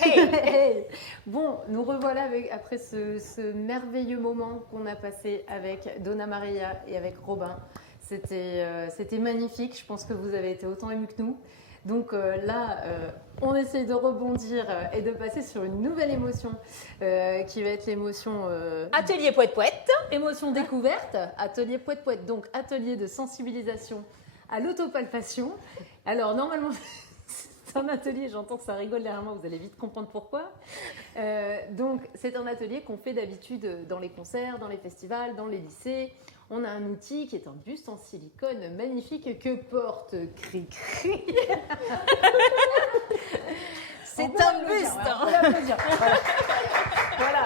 Hey. Bon, nous revoilà après ce merveilleux moment qu'on a passé avec Donna Maria et avec Robin. C'était magnifique. Je pense que vous avez été autant émus que nous. Donc là, on essaye de rebondir et de passer sur une nouvelle émotion qui va être l'émotion... Atelier poète-poète. Émotion découverte, atelier poète-poète. Donc atelier de sensibilisation à l'autopalpation. Alors normalement... C'est un atelier, j'entends que ça rigole derrière moi, vous allez vite comprendre pourquoi. Donc, c'est un atelier qu'on fait d'habitude dans les concerts, dans les festivals, dans les lycées. On a un outil qui est un buste en silicone magnifique que porte Cricri. C'est un buste. On peut l'applaudir. Voilà.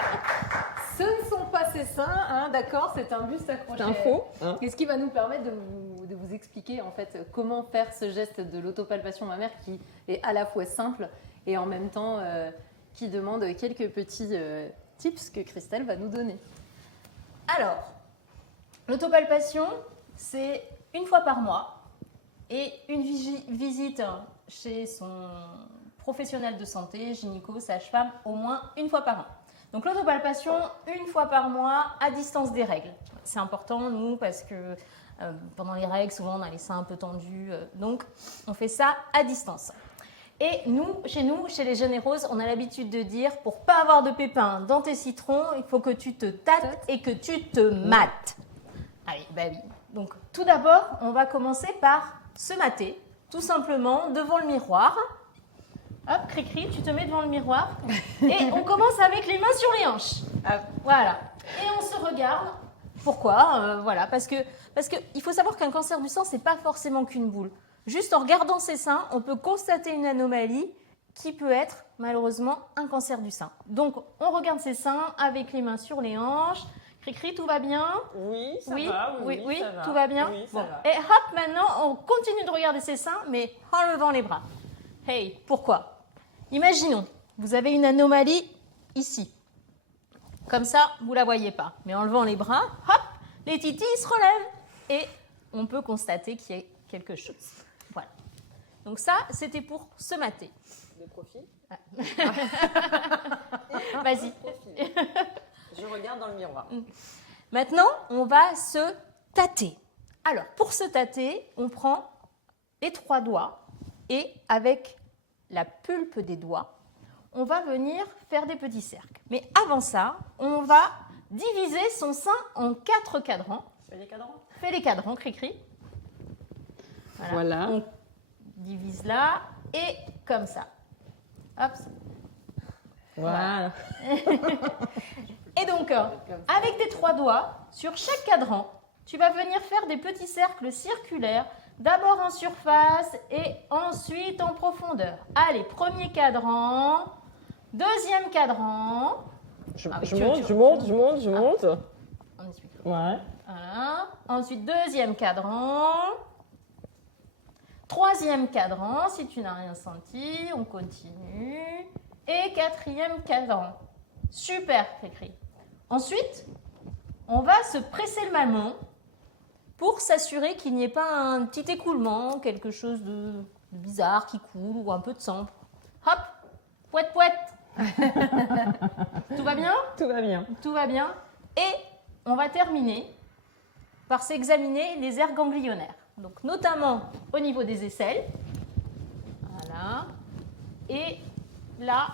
Ce ne sont pas ses seins, hein, d'accord, c'est un buste accroché. C'est un faux. Et ce qui va nous permettre de vous expliquer en fait comment faire ce geste de l'autopalpation mammaire qui est à la fois simple et en même temps qui demande quelques petits tips que Christelle va nous donner. Alors, l'autopalpation, c'est une fois par mois et une visite chez son professionnel de santé, gynéco, sage-femme, au moins une fois par an. Donc l'autopalpation, une fois par mois, à distance des règles. C'est important, nous, parce que pendant les règles, souvent, on a les seins un peu tendus. Donc, on fait ça à distance. Et nous, chez les Généreuses, on a l'habitude de dire, pour pas avoir de pépins dans tes citrons, il faut que tu te tâtes et que tu te mates. Allez, bah oui. Donc, tout d'abord, on va commencer par se mater, tout simplement, devant le miroir. Hop, Cricri, tu te mets devant le miroir et on commence avec les mains sur les hanches. Voilà. Et on se regarde. Pourquoi Voilà, parce que il faut savoir qu'un cancer du sein, c'est pas forcément qu'une boule. Juste en regardant ses seins, on peut constater une anomalie qui peut être malheureusement un cancer du sein. Donc, on regarde ses seins avec les mains sur les hanches. Cricri, tout va bien? Oui, ça va. Oui, ça va. Tout va bien? Oui, ça va. Et hop, maintenant, on continue de regarder ses seins, mais en levant les bras. Hey, pourquoi? Imaginons, vous avez une anomalie ici. Comme ça, vous ne la voyez pas. Mais en levant les bras, hop, les titis se relèvent. Et on peut constater qu'il y a quelque chose. Voilà. Donc ça, c'était pour se mater. De profil. Vas-y. Je regarde dans le miroir. Maintenant, on va se tâter. Alors, pour se tâter, on prend les 3 doigts et avec la pulpe des doigts, on va venir faire des petits cercles. Mais avant ça, on va diviser son sein en 4 cadrans. Fais les cadrans. Fais les cadrans, Cricri. Voilà. On divise là et comme ça. Hop. Voilà. Et donc, avec tes 3 doigts, sur chaque cadran, tu vas venir faire des petits cercles circulaires, d'abord en surface et ensuite en profondeur. Allez, premier cadran, deuxième cadran. Je tu monte. On explique. Ouais. Voilà. Ensuite, deuxième cadran. Troisième cadran, si tu n'as rien senti, on continue. Et quatrième cadran. Super, Cricri. Ensuite, on va se presser le mamelon pour s'assurer qu'il n'y ait pas un petit écoulement, quelque chose de bizarre qui coule ou un peu de sang. Hop, pouette, pouette. Tout va bien? Tout va bien. Tout va bien. Et on va terminer par s'examiner les aires ganglionnaires. Donc, notamment au niveau des aisselles. Voilà. Et là,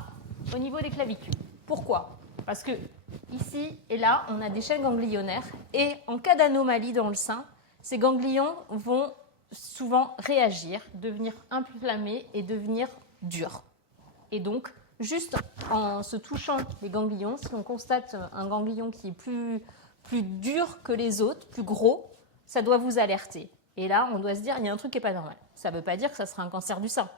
au niveau des clavicules. Pourquoi? Parce que ici et là, on a des chaînes ganglionnaires. Et en cas d'anomalie dans le sein, ces ganglions vont souvent réagir, devenir inflammés et devenir durs. Et donc, juste en se touchant les ganglions, si on constate un ganglion qui est plus dur que les autres, plus gros, ça doit vous alerter. Et là, on doit se dire, il y a un truc qui n'est pas normal. Ça ne veut pas dire que ça sera un cancer du sein.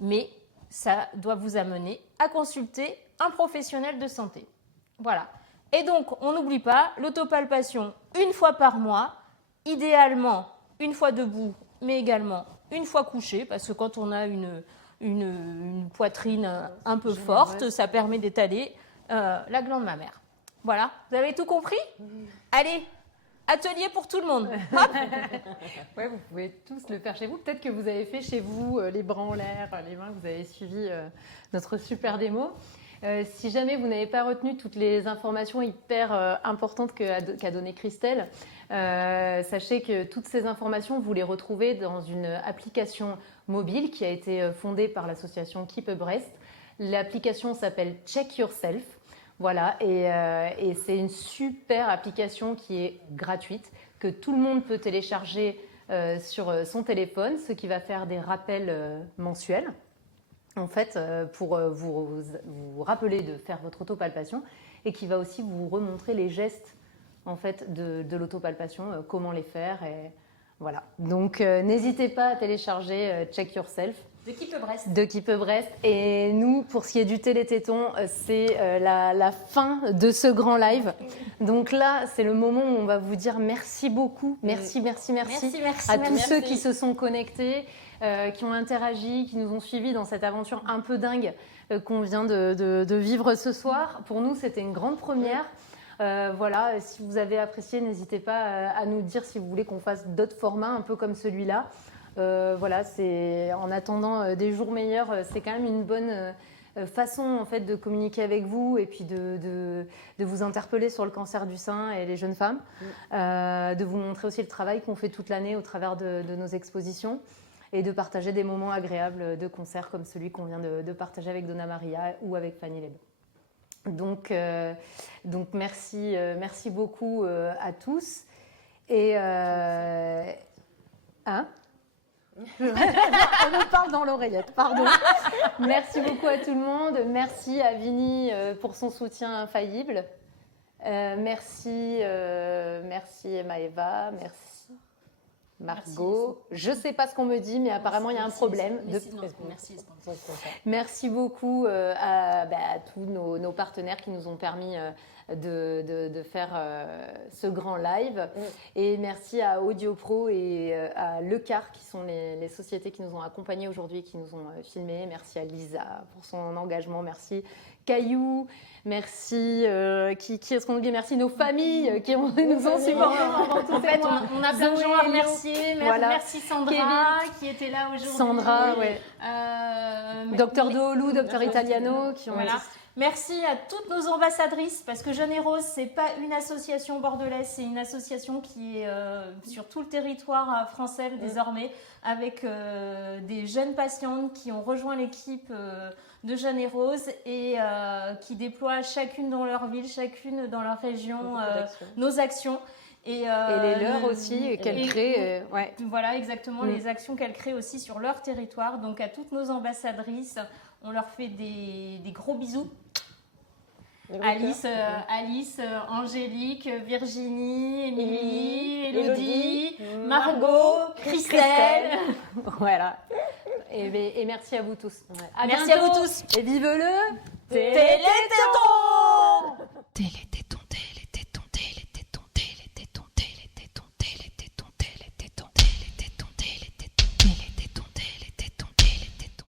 Mais ça doit vous amener à consulter un professionnel de santé. Voilà. Et donc, on n'oublie pas, l'autopalpation une fois par mois, idéalement une fois debout, mais également une fois couché, parce que quand on a une poitrine un peu forte, ça permet d'étaler la glande mammaire. Voilà, vous avez tout compris? Allez, atelier pour tout le monde. Ouais, vous pouvez tous le faire chez vous. Peut-être que vous avez fait chez vous les bras en l'air, les mains, vous avez suivi notre super démo. Si jamais vous n'avez pas retenu toutes les informations hyper importantes qu'a donné Christelle, sachez que toutes ces informations, vous les retrouvez dans une application mobile qui a été fondée par l'association Keep a Breast. L'application s'appelle Check Yourself. Voilà, et c'est une super application qui est gratuite, que tout le monde peut télécharger sur son téléphone, ce qui va faire des rappels mensuels. En fait, pour vous rappeler de faire votre autopalpation et qui va aussi vous remontrer les gestes en fait, de l'autopalpation, comment les faire. Et voilà. Donc, n'hésitez pas à télécharger Check Yourself. De Keep a Breast. De Keep a Breast. Et nous, pour ce qui est du télététon, c'est la fin de ce grand live. Donc là, c'est le moment où on va vous dire merci beaucoup. Merci à tous ceux qui se sont connectés. Qui ont interagi, qui nous ont suivis dans cette aventure un peu dingue qu'on vient de vivre ce soir. Pour nous, c'était une grande première. Voilà, si vous avez apprécié, n'hésitez pas à nous dire si vous voulez qu'on fasse d'autres formats un peu comme celui-là. Voilà, c'est en attendant des jours meilleurs, c'est quand même une bonne façon en fait de communiquer avec vous et puis de vous interpeller sur le cancer du sein et les jeunes femmes, de vous montrer aussi le travail qu'on fait toute l'année au travers de nos expositions. Et de partager des moments agréables de concert comme celui qu'on vient de partager avec Donna Maria ou avec Fanny Leb. Donc merci beaucoup à tous. Et on me parle dans l'oreillette, pardon. Merci beaucoup à tout le monde. Merci à Vini pour son soutien infaillible. Merci Maëva, merci. Margot, je ne sais pas ce qu'on me dit, mais apparemment il y a un problème. Merci beaucoup à tous nos partenaires qui nous ont permis de faire ce grand live. Et merci à AudioPro et à Lecar, qui sont les sociétés qui nous ont accompagnés aujourd'hui, qui nous ont filmés. Merci à Lisa pour son engagement. Merci Caillou. Merci, qui est-ce qu'on oublie? Merci nos familles qui nous ont supportés pendant tous ces mois. On a plein de gens à remercier. Voilà. Merci Sandra Kevin, qui était là aujourd'hui. Sandra, ouais. Docteur Doolou, Docteur Italiano qui ont Merci à toutes nos ambassadrices parce que Jeune et Rose, c'est pas une association bordelaise, c'est une association qui est sur tout le territoire français désormais avec des jeunes patientes qui ont rejoint l'équipe de Jeune et Rose et qui déploient chacune dans leur ville, chacune dans leur région nos actions. Et les leurs aussi, qu'elles créent. Ouais. Voilà, exactement, les actions qu'elles créent aussi sur leur territoire. Donc à toutes nos ambassadrices, on leur fait des gros bisous. Alice, Angélique, Virginie, Émilie, Élodie, Margot, Christelle. Voilà. Et merci à vous tous. Merci à vous tous. Et vive le Téléthon.